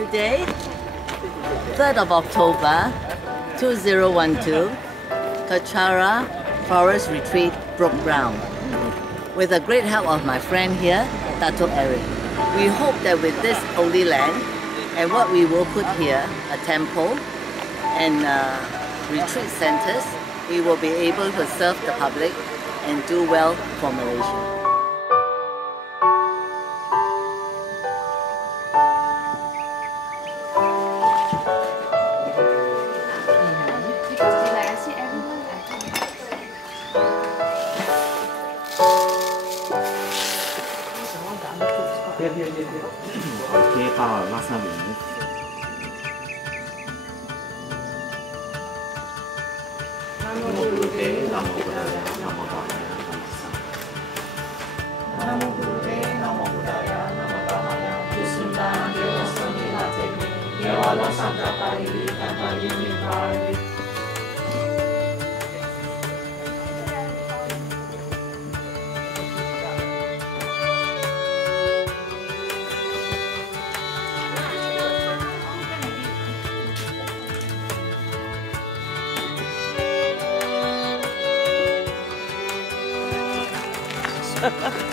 Today, 3rd of October 2012, Kachara Forest Retreat broke ground. With the great help of my friend here, Dato Eric. We hope that with this holy land and what we will put here, a temple and retreat centers, we will be able to serve the public and do well for Malaysia. Okay, power, wasabi. Namo Buddhaya, Namo Buddhaya, Namo Dhammaya, Namo Buddhaya, Namo Buddhaya, Namo Dhammaya. Visundam Deva Samilate, Yawala Sankapari, Kapari Nibbari. Ha ha ha.